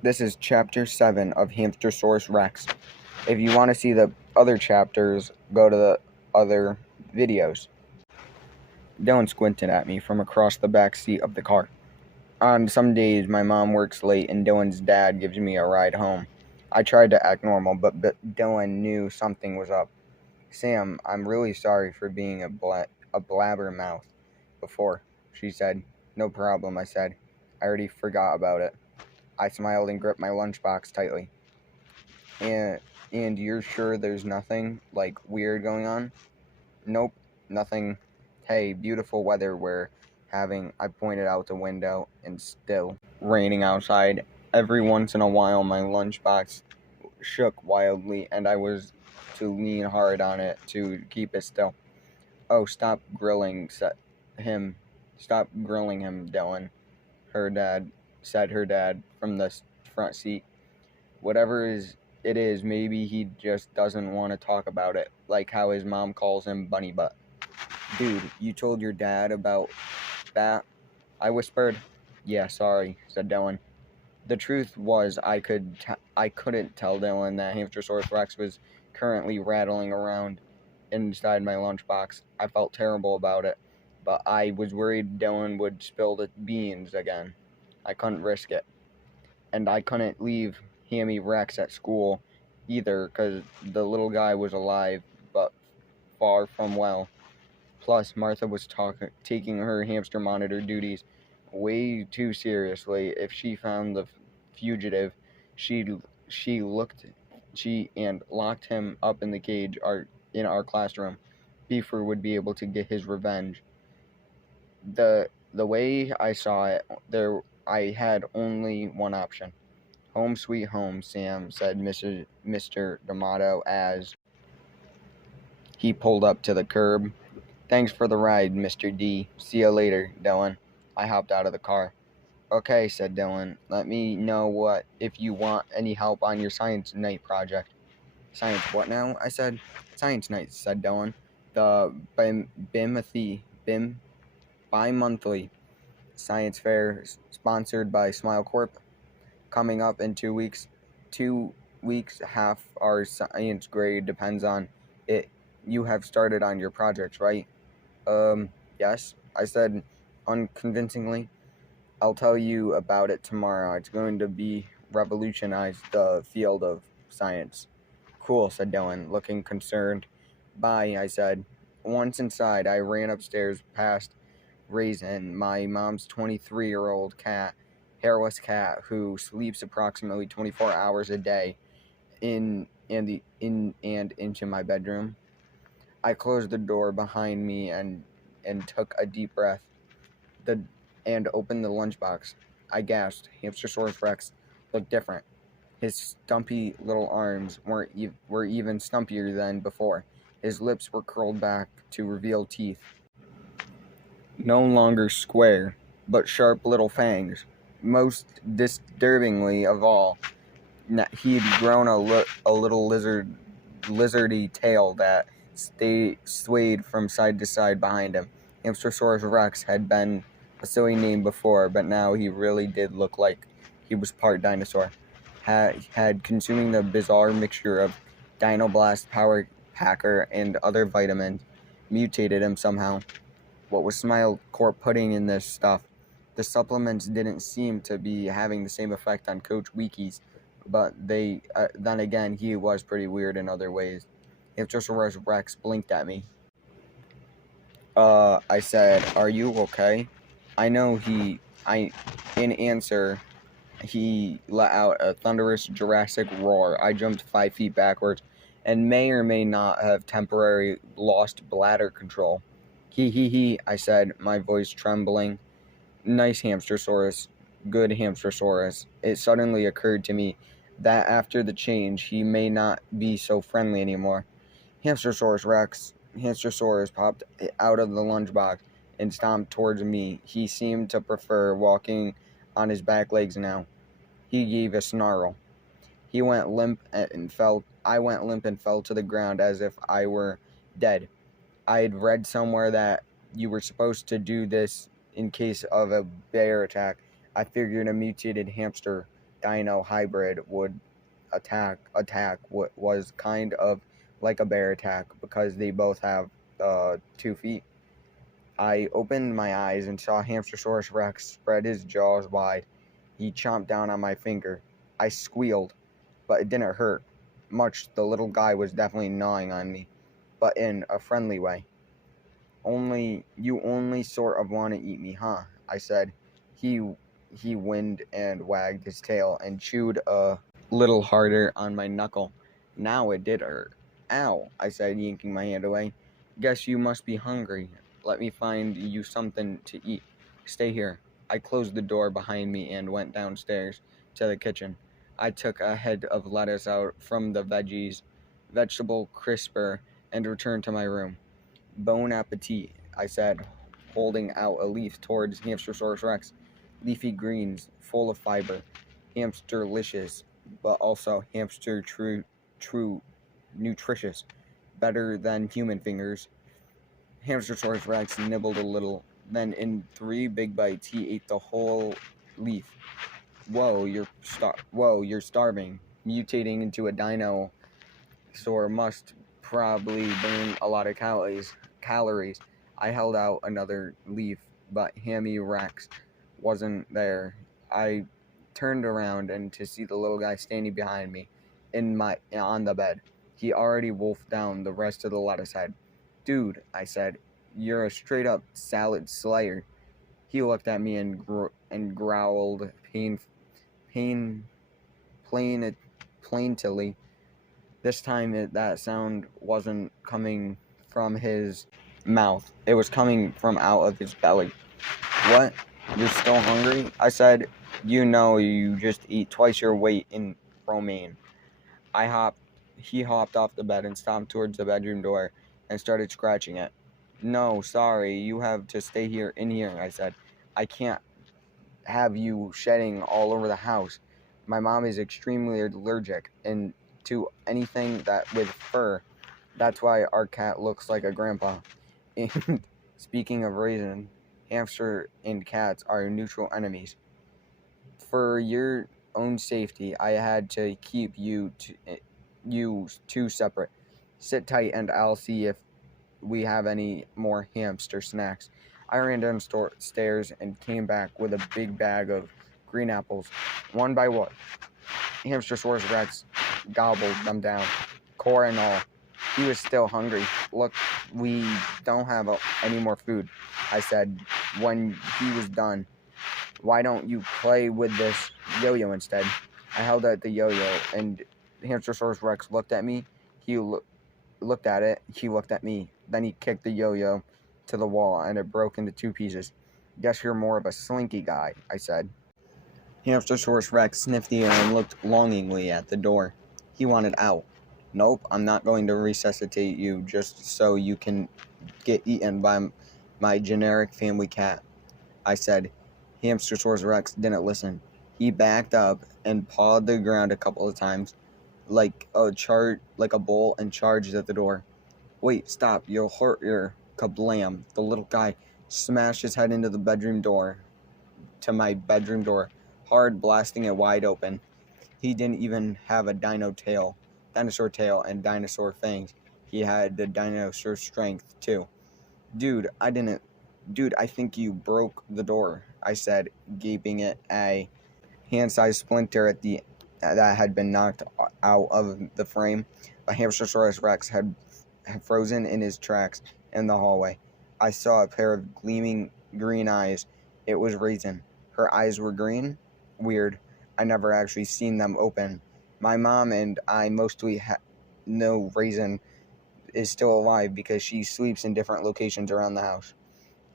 This is Chapter 7 of Hamster-Sauras Rex. If you want to see the other chapters, go to the other videos. Dylan squinted at me from across the back seat of the car. On some days, my mom works late and Dylan's dad gives me a ride home. I tried to act normal, but Dylan knew something was up. Sam, I'm really sorry for being a blabbermouth before, she said. No problem, I said. I already forgot about it. I smiled and gripped my lunchbox tightly. And you're sure there's nothing, like, weird going on? Nope, nothing. Hey, beautiful weather we're having. I pointed out the window, and still raining outside. Every once in a while, my lunchbox shook wildly, and I was to lean hard on it to keep it still. Oh, stop grilling him. Stop grilling him, Dylan, said her dad from the front seat. Whatever it is, maybe he just doesn't want to talk about it, like how his mom calls him Bunny Butt. Dude, you told your dad about that? I whispered. Yeah, sorry, said Dylan. The truth was I couldn't tell Dylan that Hamster-Sauras Rex was currently rattling around inside my lunchbox. I felt terrible about it, but I was worried Dylan would spill the beans again. I couldn't risk it. And I couldn't leave Hammy Rex at school either, because the little guy was alive, but far from well. Plus, Martha was taking her hamster monitor duties way too seriously. If she found the fugitive, she locked him up in the cage in our classroom. Beaver would be able to get his revenge. The way I saw it, I had only one option. Home sweet home, Sam, said Mr. D'Amato as he pulled up to the curb. Thanks for the ride, Mr. D. See you later, Dylan. I hopped out of the car. Okay, said Dylan. Let me know if you want any help on your science night project. Science what now? I said. Science night, said Dylan. The bi-monthly science fair sponsored by Smile Corp. Coming up in 2 weeks. 2 weeks, half our science grade depends on it. You have started on your projects, right? Yes, I said unconvincingly. I'll tell you about it tomorrow. It's going to be revolutionize the field of science. Cool, said Dylan, looking concerned. Bye, I said. Once inside, I ran upstairs past Raisin, my mom's 23-year-old hairless cat, who sleeps approximately 24 hours a day, into my bedroom. I closed the door behind me and took a deep breath and opened the lunchbox. I gasped. Hamster-Sauras Rex looked different. His stumpy little arms were even stumpier than before. His lips were curled back to reveal teeth. No longer square, but sharp little fangs. Most disturbingly of all, he'd grown a little lizardy tail that swayed from side to side behind him. Hamster-Sauras Rex had been a silly name before, but now he really did look like he was part dinosaur. Had consuming the bizarre mixture of Dinoblast, Power Packer, and other vitamins mutated him somehow. What was Smile Corp putting in this stuff? The supplements didn't seem to be having the same effect on Coach Weekies, but then again, he was pretty weird in other ways. Hamster-Sauras Rex blinked at me. I said, are you okay? In answer, he let out a thunderous Jurassic roar. I jumped 5 feet backwards and may or may not have temporarily lost bladder control. He, I said, my voice trembling. Nice Hamster-Sauras. Good Hamster-Sauras. It suddenly occurred to me that after the change, he may not be so friendly anymore. Hamster-Sauras Rex. Hamster-Sauras popped out of the lunchbox and stomped towards me. He seemed to prefer walking on his back legs now. He gave a snarl. I went limp and fell to the ground as if I were dead. I had read somewhere that you were supposed to do this in case of a bear attack. I figured a mutated hamster dino hybrid would attack was kind of like a bear attack because they both have 2 feet. I opened my eyes and saw Hamster-Sauras Rex spread his jaws wide. He chomped down on my finger. I squealed, but it didn't hurt much. The little guy was definitely gnawing on me, but in a friendly way. You only sort of want to eat me, huh? I said. He winked and wagged his tail and chewed a little harder on my knuckle. Now it did hurt. Ow, I said, yanking my hand away. Guess you must be hungry. Let me find you something to eat. Stay here. I closed the door behind me and went downstairs to the kitchen. I took a head of lettuce out from the vegetable crisper, and returned to my room. Bon appetit, I said, holding out a leaf towards Hamster-Sauras Rex. Leafy greens, full of fiber, hamsterlicious, but also hamster true nutritious, better than human fingers. Hamster-Sauras Rex nibbled a little, then in 3 big bites he ate the whole leaf. Whoa, you're starving. Mutating into a dinosaur must probably burn a lot of calories. I held out another leaf, but Hammy Rex wasn't there. I turned around and to see the little guy standing behind me on the bed. He already wolfed down the rest of the lettuce head. Dude, I said, you're a straight up salad slayer. He looked at me and growled plaintively. This time that sound wasn't coming from his mouth. It was coming from out of his belly. What? You're still hungry? I said. You know you just eat twice your weight in romaine. He hopped off the bed and stomped towards the bedroom door and started scratching it. No, sorry, you have to stay in here, I said. I can't have you shedding all over the house. My mom is extremely allergic to anything that with fur. That's why our cat looks like a grandpa. And speaking of raisin, hamster and cats are neutral enemies. For your own safety, I had to keep you two separate. Sit tight and I'll see if we have any more hamster snacks. I ran downstairs and came back with a big bag of green apples. One by one, Hamster-Sauras Rex gobbled them down, core and all. He was still hungry. Look, we don't have any more food, I said when he was done. Why don't you play with this yo-yo instead? I held out the yo-yo, and Hamster-Sauras Rex looked at me. He looked at it. He looked at me. Then he kicked the yo-yo to the wall, and it broke into 2 pieces. Guess you're more of a slinky guy, I said. Hamster-Sauras Rex sniffed the air and looked longingly at the door. He wanted out. Nope, I'm not going to resuscitate you just so you can get eaten by my generic family cat, I said. Hamster-Sauras Rex didn't listen. He backed up and pawed the ground a couple of times like a bull and charged at the door. Wait, stop, you'll hurt your kablam. The little guy smashed his head into my bedroom door, hard, blasting it wide open. He didn't even have a dinosaur tail and dinosaur fangs. He had the dinosaur strength too. Dude, I think you broke the door, I said, gaping at a hand-sized splinter that had been knocked out of the frame. A Hamster-Sauras Rex had frozen in his tracks in the hallway. I saw a pair of gleaming green eyes. It was Raisin. Her eyes were green? Weird. I never actually seen them open. My mom and I mostly know Raisin is still alive because she sleeps in different locations around the house.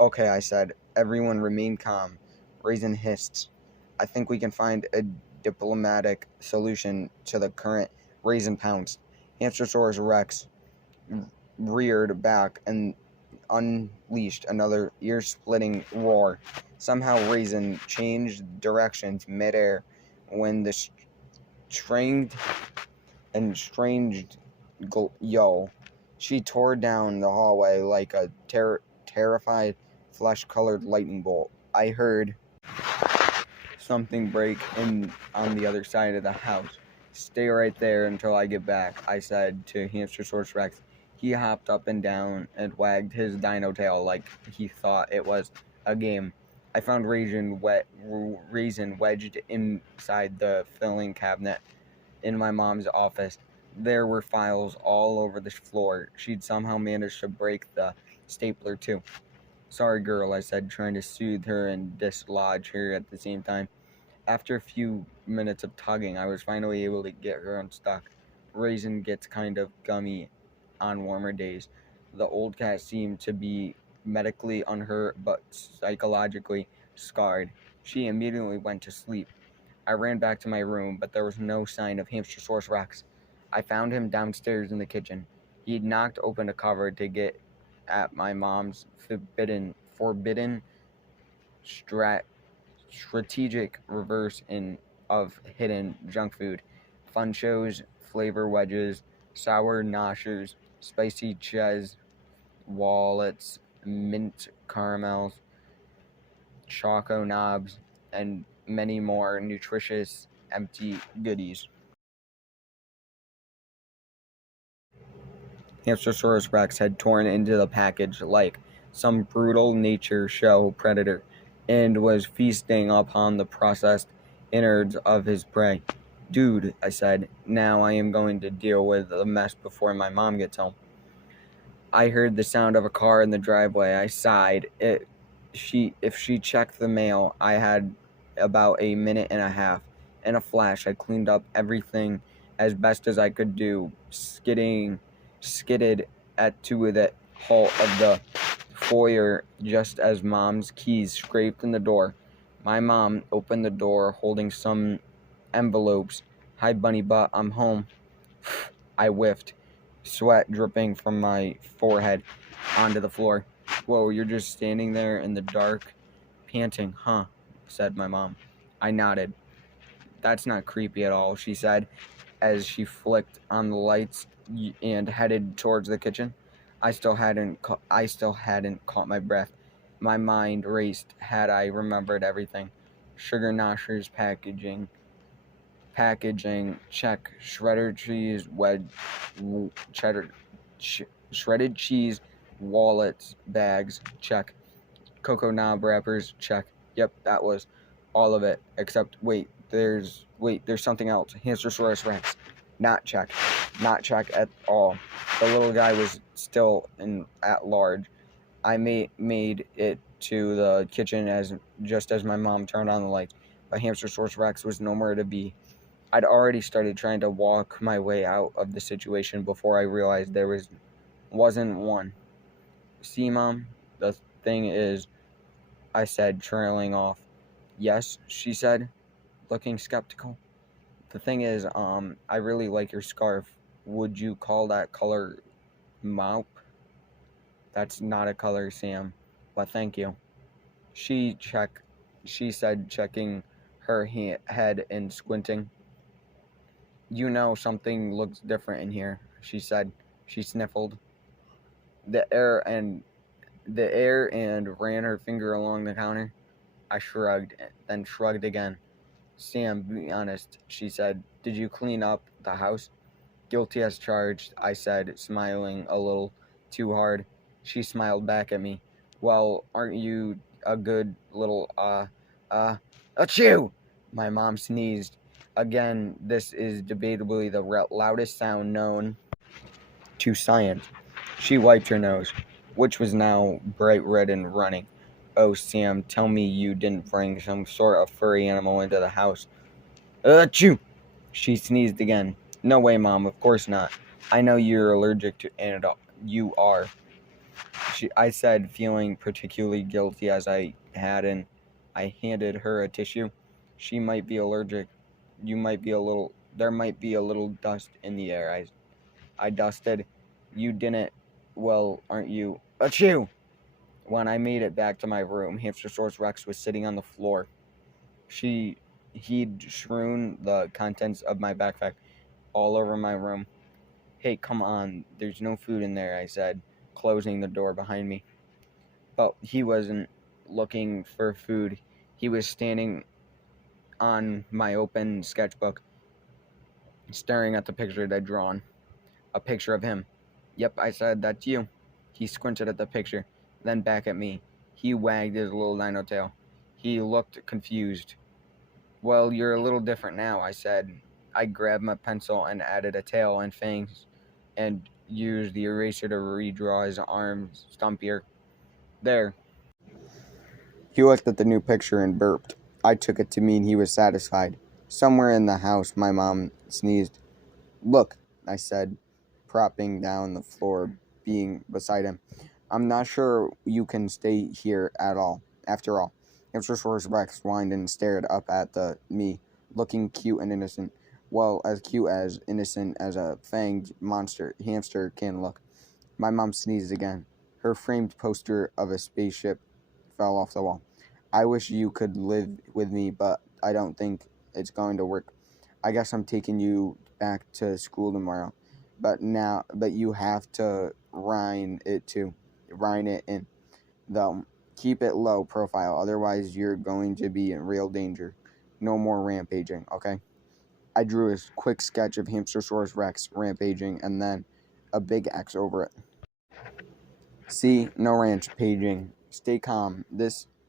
Okay, I said. Everyone remain calm. Raisin hissed. I think we can find a diplomatic solution to the current. Raisin pounced. Hamster-Sauras Rex reared back and unleashed another ear-splitting roar. Somehow Raisin changed directions mid-air when the strange yell. She tore down the hallway like a terrified, flesh-colored lightning bolt. I heard something break in on the other side of the house. Stay right there until I get back, I said to Hamster-Sauras Rex. He hopped up and down and wagged his dino tail like he thought it was a game. I found Raisin wedged inside the filing cabinet in my mom's office. There were files all over the floor. She'd somehow managed to break the stapler too. Sorry, girl, I said, trying to soothe her and dislodge her at the same time. After a few minutes of tugging, I was finally able to get her unstuck. Raisin gets kind of gummy on warmer days. The old cat seemed to be medically unhurt but psychologically scarred. She immediately went to sleep. I ran back to my room, but there was no sign of Hamster-Sauras Rex. I found him downstairs in the kitchen. He'd knocked open a cupboard to get at my mom's forbidden strategic reverse of hidden junk food. Fun shows, flavor wedges, sour noshers, spicy cheese, wallets, mint caramels, choco knobs, and many more nutritious empty goodies. Hamster-Sauras Rex had torn into the package like some brutal nature show predator and was feasting upon the processed innards of his prey. Dude, I said, now I am going to deal with the mess before my mom gets home. I heard the sound of a car in the driveway. I sighed. If she checked the mail, I had about a minute and a half. In a flash, I cleaned up everything as best as I could do, skidded to the halt of the foyer just as Mom's keys scraped in the door. My mom opened the door holding some envelopes. Hi, bunny butt, I'm home. I whiffed, sweat dripping from my forehead onto the floor. Whoa, you're just standing there in the dark, panting, huh? Said my mom. I nodded. That's not creepy at all, she said, as she flicked on the lights and headed towards the kitchen. I still hadn't caught my breath. My mind raced. Had I remembered everything? Sugar noshers, packaging, check. Cheddar, shredded cheese, wallets, bags, check. Cocoa knob wrappers, check. Yep, that was all of it. Except there's something else. Hamster-Sauras Rex. Not check at all. The little guy was still at large. I made it to the kitchen just as my mom turned on the lights, but Hamster-Sauras Rex was nowhere to be. I'd already started trying to walk my way out of the situation before I realized there wasn't one. See, Mom, the thing is, I said, trailing off. Yes, she said, looking skeptical. The thing is, I really like your scarf. Would you call that color maupe? That's not a color, Sam, but thank you. She said, checking her head and squinting. You know, something looks different in here, she said. She sniffled the air and ran her finger along the counter. I shrugged, then shrugged again. Sam, be honest, she said. Did you clean up the house? Guilty as charged, I said, smiling a little too hard. She smiled back at me. Well, aren't you a good little, achoo! My mom sneezed. Again, this is debatably the loudest sound known to science. She wiped her nose, which was now bright red and running. Oh, Sam, tell me you didn't bring some sort of furry animal into the house. Achoo! She sneezed again. No way, Mom, of course not. I know you're allergic to animals. You are. I said, feeling particularly guilty as I handed her a tissue. She might be allergic. There might be a little dust in the air. I dusted. You didn't. Well, aren't you? Achoo! When I made it back to my room, Hamster-Sauras Rex was sitting on the floor. He'd strewn the contents of my backpack all over my room. Hey, come on, there's no food in there, I said, closing the door behind me. But he wasn't looking for food. He was standing on my open sketchbook, staring at the picture they'd drawn. A picture of him. Yep, I said, that's you. He squinted at the picture, then back at me. He wagged his little dino tail. He looked confused. Well, you're a little different now, I said. I grabbed my pencil and added a tail and fangs, and used the eraser to redraw his arms stumpier. There. He looked at the new picture and burped. I took it to mean he was satisfied. Somewhere in the house, my mom sneezed. Look, I said, propping down the floor, being beside him. I'm not sure you can stay here at all. After all, Hamster-Sauras Rex whined and stared up at me, looking cute and innocent. Well, as cute as innocent as a fanged monster hamster can look. My mom sneezed again. Her framed poster of a spaceship fell off the wall. I wish you could live with me, but I don't think it's going to work. I guess I'm taking you back to school tomorrow. But you have to rein it in, though. Keep it low profile, otherwise you're going to be in real danger. No more rampaging, okay? I drew a quick sketch of Hamster-Sauras Rex rampaging and then a big X over it. See, no rampaging. Stay calm.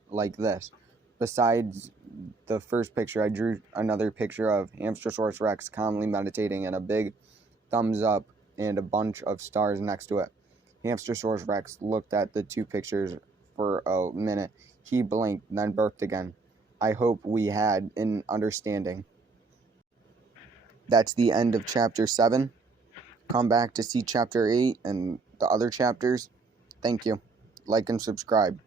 Like this. Besides the first picture, I drew another picture of Hamster-Sauras Rex calmly meditating and a big thumbs up and a bunch of stars next to it. Hamster-Sauras Rex looked at the two pictures for a minute. He blinked, then burped again. I hope we had an understanding. That's the end of Chapter 7. Come back to see Chapter 8 and the other chapters. Thank you. Like and subscribe.